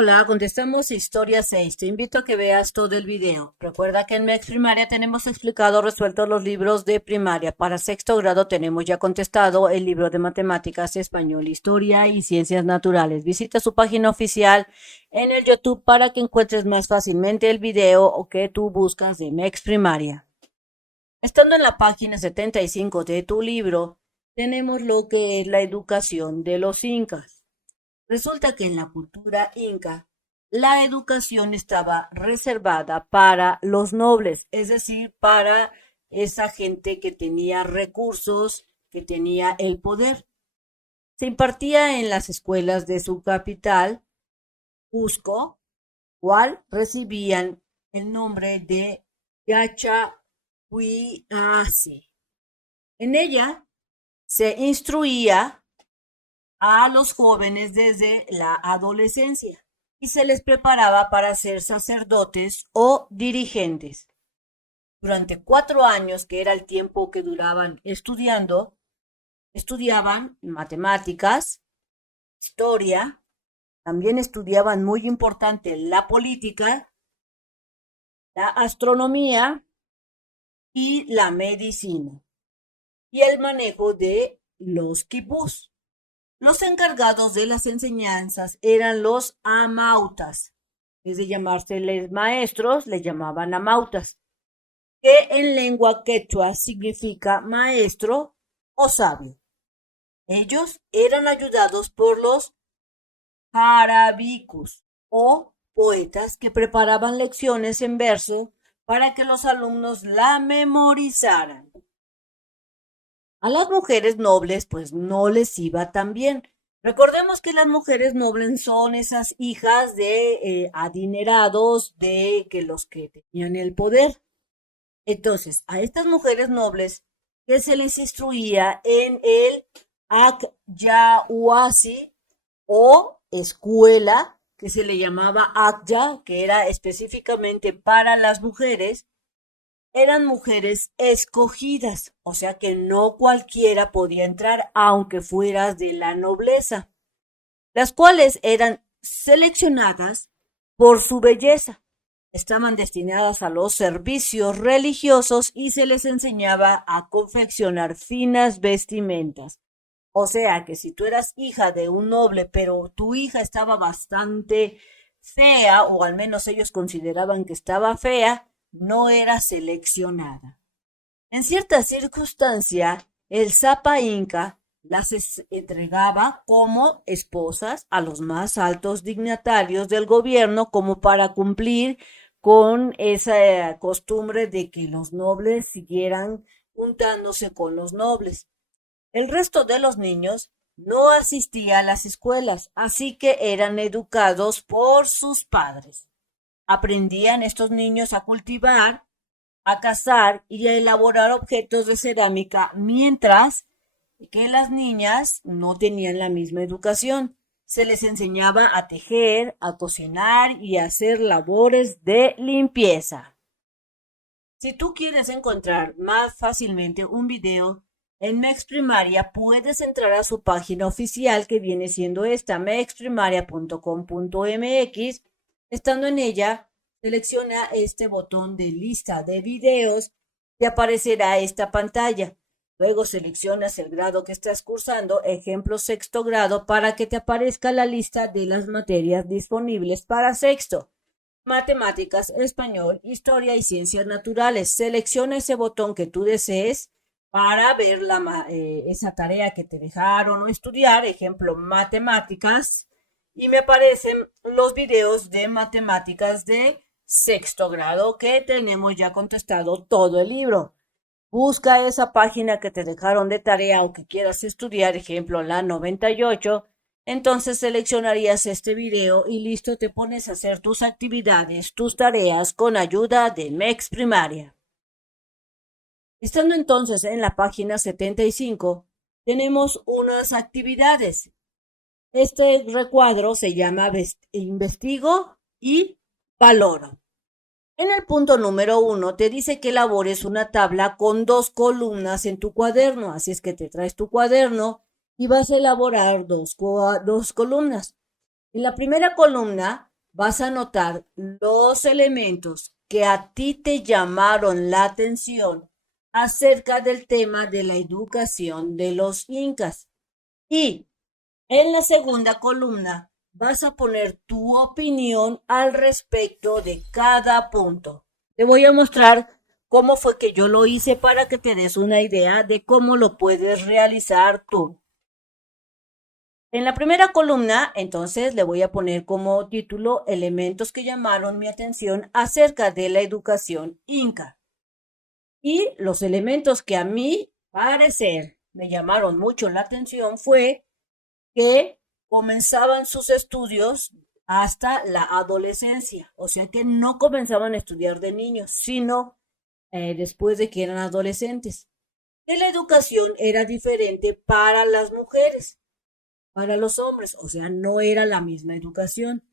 Hola, contestamos historia 6. Te invito a que veas todo el video. Recuerda que en MEX Primaria tenemos explicado, resuelto los libros de primaria. Para sexto grado tenemos ya contestado el libro de matemáticas, español, historia y ciencias naturales. Visita su página oficial en el YouTube para que encuentres más fácilmente el video o que tú buscas de MEX Primaria. Estando en la página 75 de tu libro, tenemos lo que es la educación de los incas. Resulta que en la cultura inca, la educación estaba reservada para los nobles, es decir, para esa gente que tenía recursos, que tenía el poder. Se impartía en las escuelas de su capital, Cusco, cual recibían el nombre de Yachahuiasi. En ella se instruía a los jóvenes desde la adolescencia y se les preparaba para ser sacerdotes o dirigentes. Durante 4 años, que era el tiempo que duraban estudiando, estudiaban matemáticas, historia, también estudiaban, muy importante, la política, la astronomía y la medicina y el manejo de los quipús. Los encargados de las enseñanzas eran los amautas. En vez de llamárseles maestros, les llamaban amautas, que en lengua quechua significa maestro o sabio. Ellos eran ayudados por los jarabicus o poetas que preparaban lecciones en verso para que los alumnos la memorizaran. A las mujeres nobles pues no les iba tan bien. Recordemos que las mujeres nobles son esas hijas de adinerados, de que los que tenían el poder. Entonces, a estas mujeres nobles que se les instruía en el Akyawasi o escuela, que se le llamaba Akya, que era específicamente para las mujeres, eran mujeres escogidas, o sea que no cualquiera podía entrar, aunque fueras de la nobleza, las cuales eran seleccionadas por su belleza. Estaban destinadas a los servicios religiosos y se les enseñaba a confeccionar finas vestimentas. O sea que si tú eras hija de un noble, pero tu hija estaba bastante fea, o al menos ellos consideraban que estaba fea, no era seleccionada. En cierta circunstancia, el Zapa Inca las entregaba como esposas a los más altos dignatarios del gobierno, como para cumplir con esa costumbre de que los nobles siguieran juntándose con los nobles. El resto de los niños no asistía a las escuelas, así que eran educados por sus padres. Aprendían estos niños a cultivar, a cazar y a elaborar objetos de cerámica, mientras que las niñas no tenían la misma educación. Se les enseñaba a tejer, a cocinar y a hacer labores de limpieza. Si tú quieres encontrar más fácilmente un video en MEX Primaria, puedes entrar a su página oficial, que viene siendo esta, mexprimaria.com.mx. Estando en ella, selecciona este botón de lista de videos y aparecerá esta pantalla. Luego seleccionas el grado que estás cursando, ejemplo sexto grado, para que te aparezca la lista de las materias disponibles para sexto. Matemáticas, español, historia y ciencias naturales. Selecciona ese botón que tú desees para ver esa tarea que te dejaron o estudiar, ejemplo matemáticas, y me aparecen los videos de matemáticas de sexto grado que tenemos ya contestado todo el libro. Busca esa página que te dejaron de tarea o que quieras estudiar, ejemplo la 98. Entonces seleccionarías este video y listo, te pones a hacer tus actividades, tus tareas con ayuda de MEX Primaria. Estando entonces en la página 75, tenemos unas actividades. Este recuadro se llama Investigo y Valoro. En el punto número 1 te dice que elabores una tabla con 2 columnas en tu cuaderno, así es que te traes tu cuaderno y vas a elaborar dos columnas. En la primera columna vas a notar los elementos que a ti te llamaron la atención acerca del tema de la educación de los incas. Y en la segunda columna vas a poner tu opinión al respecto de cada punto. Te voy a mostrar cómo fue que yo lo hice para que te des una idea de cómo lo puedes realizar tú. En la primera columna, entonces, le voy a poner como título elementos que llamaron mi atención acerca de la educación inca. Y los elementos que a mí parecer me llamaron mucho la atención fue que comenzaban sus estudios hasta la adolescencia, o sea que no comenzaban a estudiar de niños, sino después de que eran adolescentes. Que la educación era diferente para las mujeres, para los hombres, o sea, no era la misma educación.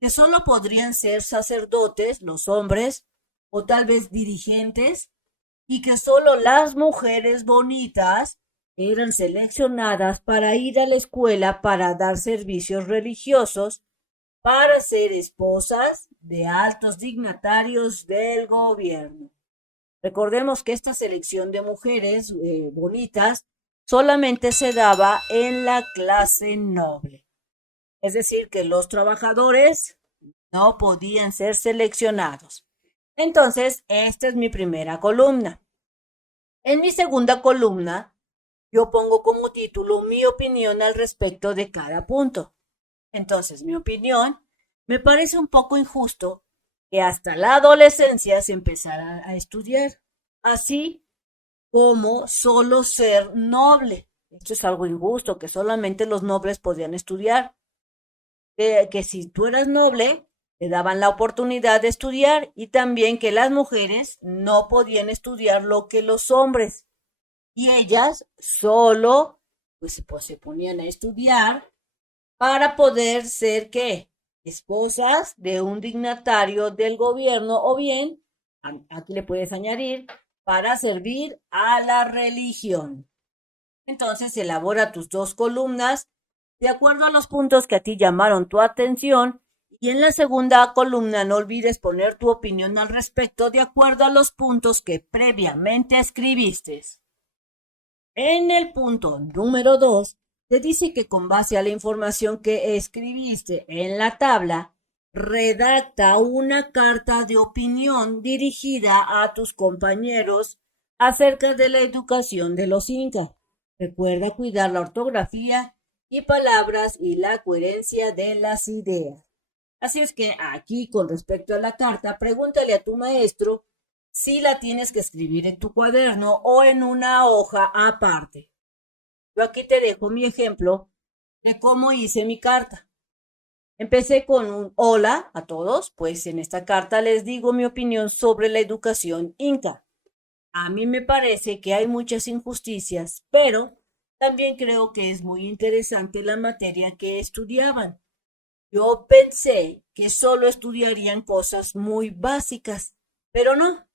Que solo podrían ser sacerdotes, los hombres, o tal vez dirigentes, y que solo las mujeres bonitas eran seleccionadas para ir a la escuela para dar servicios religiosos, para ser esposas de altos dignatarios del gobierno. Recordemos que esta selección de mujeres bonitas solamente se daba en la clase noble. Es decir, que los trabajadores no podían ser seleccionados. Entonces, esta es mi primera columna. En mi segunda columna, yo pongo como título mi opinión al respecto de cada punto. Entonces, mi opinión, me parece un poco injusto que hasta la adolescencia se empezara a estudiar, así como solo ser noble. Esto es algo injusto, que solamente los nobles podían estudiar. Que si tú eras noble, te daban la oportunidad de estudiar y también que las mujeres no podían estudiar lo que los hombres. Y ellas solo pues se ponían a estudiar para poder ser ¿qué? Esposas de un dignatario del gobierno o bien, aquí le puedes añadir, para servir a la religión. Entonces elabora tus dos columnas de acuerdo a los puntos que a ti llamaron tu atención y en la segunda columna no olvides poner tu opinión al respecto de acuerdo a los puntos que previamente escribiste. En el punto número 2, te dice que con base a la información que escribiste en la tabla, redacta una carta de opinión dirigida a tus compañeros acerca de la educación de los incas. Recuerda cuidar la ortografía y palabras y la coherencia de las ideas. Así es que aquí, con respecto a la carta, pregúntale a tu maestro si la tienes que escribir en tu cuaderno o en una hoja aparte. Yo aquí te dejo mi ejemplo de cómo hice mi carta. Empecé con un hola a todos, pues en esta carta les digo mi opinión sobre la educación inca. A mí me parece que hay muchas injusticias, pero también creo que es muy interesante la materia que estudiaban. Yo pensé que solo estudiarían cosas muy básicas, pero no.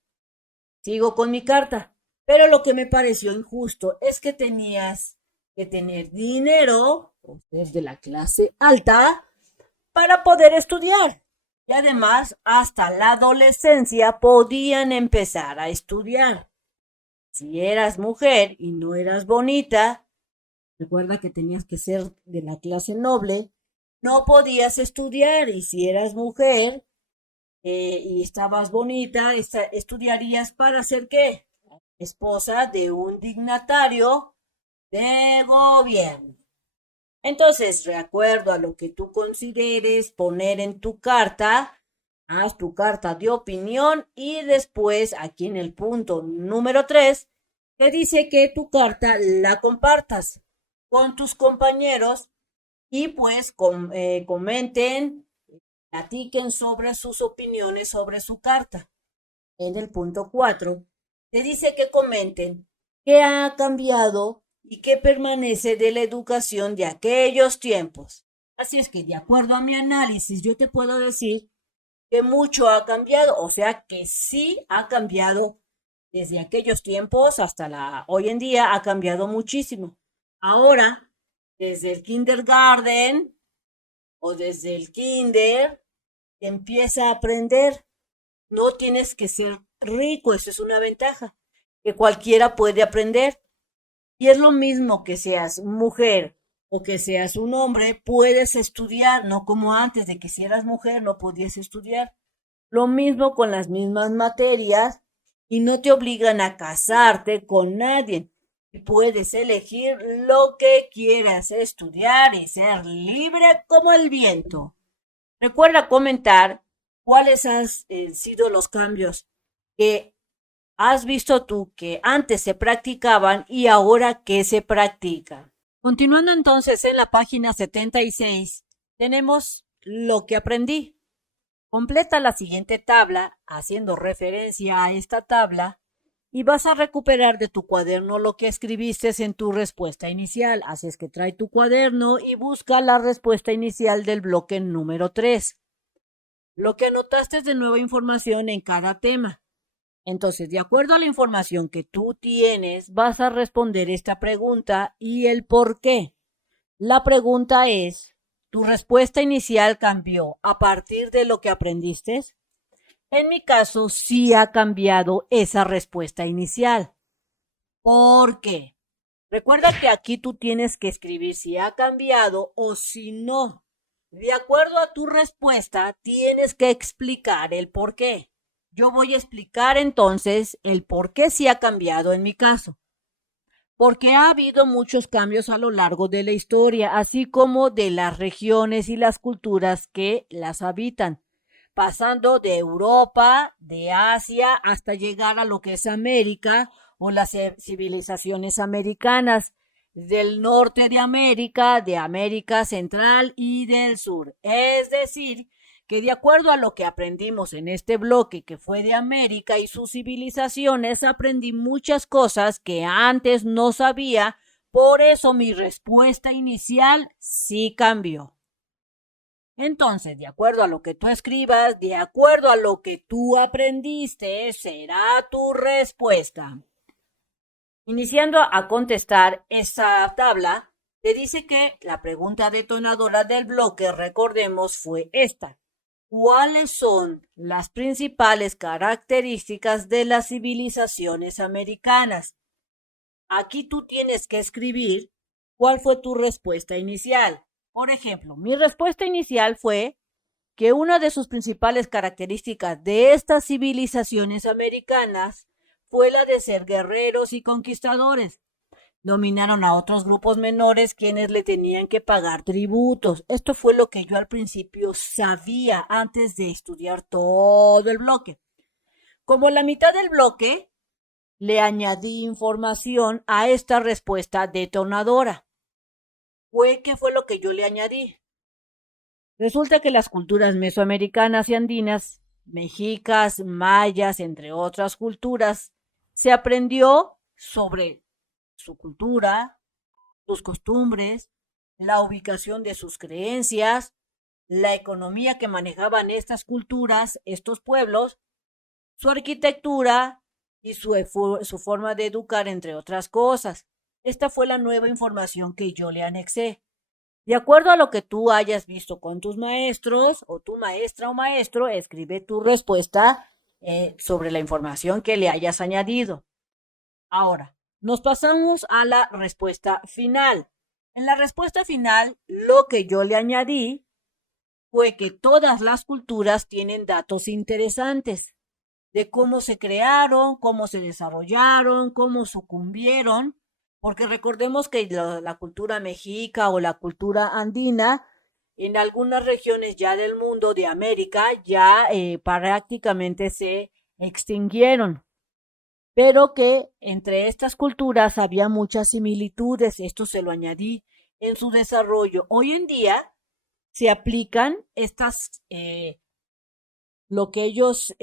Sigo con mi carta. Pero lo que me pareció injusto es que tenías que tener dinero, desde la clase alta, para poder estudiar. Y además, hasta la adolescencia podían empezar a estudiar. Si eras mujer y no eras bonita, recuerda que tenías que ser de la clase noble, no podías estudiar. Y si eras mujer y estabas bonita, estudiarías para ser ¿qué? Esposa de un dignatario de gobierno. Entonces, de acuerdo a lo que tú consideres poner en tu carta, haz tu carta de opinión y después, aquí en el punto número 3, te dice que tu carta la compartas con tus compañeros y pues comenten, platiquen sobre sus opiniones sobre su carta. En el punto 4, te dice que comenten qué ha cambiado y qué permanece de la educación de aquellos tiempos. Así es que, de acuerdo a mi análisis, yo te puedo decir que mucho ha cambiado, o sea que sí ha cambiado desde aquellos tiempos hasta hoy en día, ha cambiado muchísimo. Ahora, desde el kindergarten o desde el kinder, empieza a aprender. No tienes que ser rico, eso es una ventaja, que cualquiera puede aprender. Y es lo mismo que seas mujer o que seas un hombre, puedes estudiar, no como antes de que si eras mujer no podías estudiar. Lo mismo con las mismas materias y no te obligan a casarte con nadie. Y puedes elegir lo que quieras estudiar y ser libre como el viento. Recuerda comentar cuáles han sido los cambios que has visto tú que antes se practicaban y ahora que se practican. Continuando entonces en la página 76, tenemos lo que aprendí. Completa la siguiente tabla haciendo referencia a esta tabla y vas a recuperar de tu cuaderno lo que escribiste en tu respuesta inicial. Así es que trae tu cuaderno y busca la respuesta inicial del bloque número 3. Lo que anotaste es de nueva información en cada tema. Entonces, de acuerdo a la información que tú tienes, vas a responder esta pregunta y el por qué. La pregunta es, ¿tu respuesta inicial cambió a partir de lo que aprendiste? En mi caso, sí ha cambiado esa respuesta inicial. ¿Por qué? Recuerda que aquí tú tienes que escribir si ha cambiado o si no. De acuerdo a tu respuesta, tienes que explicar el por qué. Yo voy a explicar entonces el por qué sí ha cambiado en mi caso. Porque ha habido muchos cambios a lo largo de la historia, así como de las regiones y las culturas que las habitan, pasando de Europa, de Asia, hasta llegar a lo que es América o las civilizaciones americanas, del norte de América Central y del sur. Es decir, que de acuerdo a lo que aprendimos en este bloque que fue de América y sus civilizaciones, aprendí muchas cosas que antes no sabía, por eso mi respuesta inicial sí cambió. Entonces, de acuerdo a lo que tú escribas, de acuerdo a lo que tú aprendiste, será tu respuesta. Iniciando a contestar esta tabla, te dice que la pregunta detonadora del bloque, recordemos, fue esta. ¿Cuáles son las principales características de las civilizaciones americanas? Aquí tú tienes que escribir cuál fue tu respuesta inicial. Por ejemplo, mi respuesta inicial fue que una de sus principales características de estas civilizaciones americanas fue la de ser guerreros y conquistadores. Dominaron a otros grupos menores quienes le tenían que pagar tributos. Esto fue lo que yo al principio sabía antes de estudiar todo el bloque. Como la mitad del bloque, le añadí información a esta respuesta detonadora. ¿Qué fue lo que yo le añadí? Resulta que las culturas mesoamericanas y andinas, mexicas, mayas, entre otras culturas, se aprendió sobre su cultura, sus costumbres, la ubicación de sus creencias, la economía que manejaban estas culturas, estos pueblos, su arquitectura y su forma de educar, entre otras cosas. Esta fue la nueva información que yo le anexé. De acuerdo a lo que tú hayas visto con tus maestros o tu maestra o maestro, escribe tu respuesta sobre la información que le hayas añadido. Ahora, nos pasamos a la respuesta final. En la respuesta final, lo que yo le añadí fue que todas las culturas tienen datos interesantes de cómo se crearon, cómo se desarrollaron, cómo sucumbieron, porque recordemos que la cultura mexica o la cultura andina, en algunas regiones ya del mundo de América, ya prácticamente se extinguieron, pero que entre estas culturas había muchas similitudes, esto se lo añadí en su desarrollo. Hoy en día se aplican lo que ellos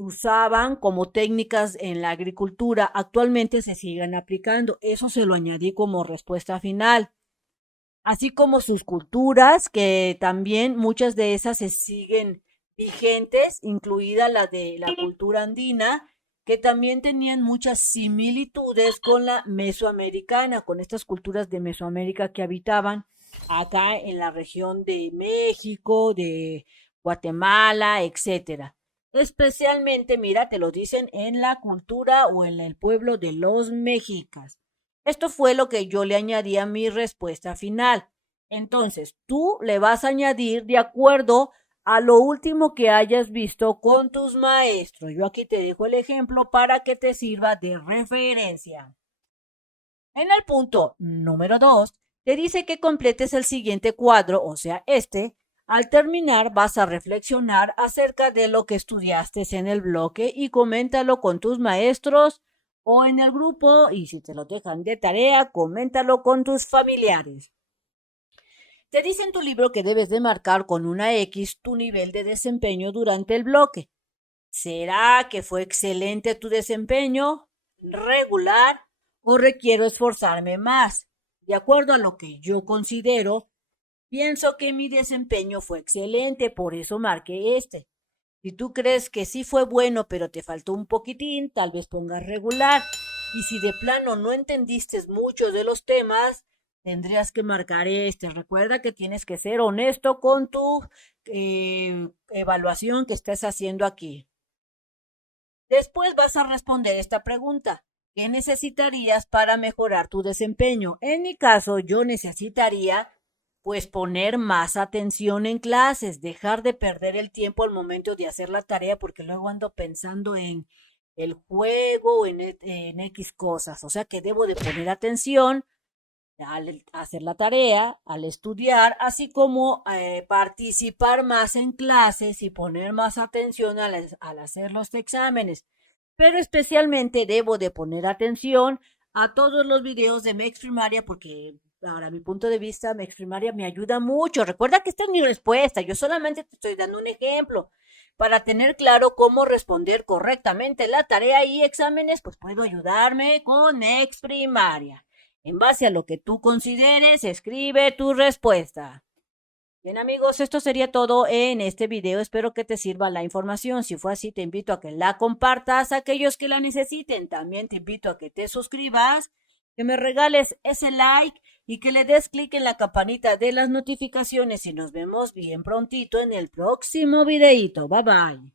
usaban como técnicas en la agricultura, actualmente se siguen aplicando. Eso se lo añadí como respuesta final. Así como sus culturas, que también muchas de esas se siguen vigentes, incluida la de la cultura andina, que también tenían muchas similitudes con la mesoamericana, con estas culturas de Mesoamérica que habitaban acá en la región de México, de Guatemala, etcétera. Especialmente, mira, te lo dicen en la cultura o en el pueblo de los mexicas. Esto fue lo que yo le añadí a mi respuesta final. Entonces, tú le vas a añadir de acuerdo a lo último que hayas visto con tus maestros. Yo aquí te dejo el ejemplo para que te sirva de referencia. En el punto número 2, te dice que completes el siguiente cuadro, o sea, este. Al terminar, vas a reflexionar acerca de lo que estudiaste en el bloque y coméntalo con tus maestros o en el grupo, y si te lo dejan de tarea, coméntalo con tus familiares. Te dice en tu libro que debes de marcar con una X tu nivel de desempeño durante el bloque. ¿Será que fue excelente tu desempeño? ¿Regular? ¿O requiero esforzarme más? De acuerdo a lo que yo considero, pienso que mi desempeño fue excelente, por eso marqué este. Si tú crees que sí fue bueno, pero te faltó un poquitín, tal vez pongas regular. Y si de plano no entendiste mucho de los temas, tendrías que marcar este. Recuerda que tienes que ser honesto con tu evaluación que estás haciendo aquí. Después vas a responder esta pregunta. ¿Qué necesitarías para mejorar tu desempeño? En mi caso, yo necesitaría pues poner más atención en clases, dejar de perder el tiempo al momento de hacer la tarea porque luego ando pensando en el juego, en X cosas. O sea que debo de poner atención al hacer la tarea, al estudiar, así como participar más en clases y poner más atención al hacer los exámenes. Pero especialmente debo de poner atención a todos los videos de Mex Primaria porque para mi punto de vista Mex Primaria me ayuda mucho. Recuerda que esta es mi respuesta, yo solamente te estoy dando un ejemplo. Para tener claro cómo responder correctamente la tarea y exámenes, pues puedo ayudarme con Mex Primaria. En base a lo que tú consideres, escribe tu respuesta. Bien amigos, esto sería todo en este video. Espero que te sirva la información. Si fue así, te invito a que la compartas a aquellos que la necesiten. También te invito a que te suscribas, que me regales ese like y que le des clic en la campanita de las notificaciones. Y nos vemos bien prontito en el próximo videito. Bye bye.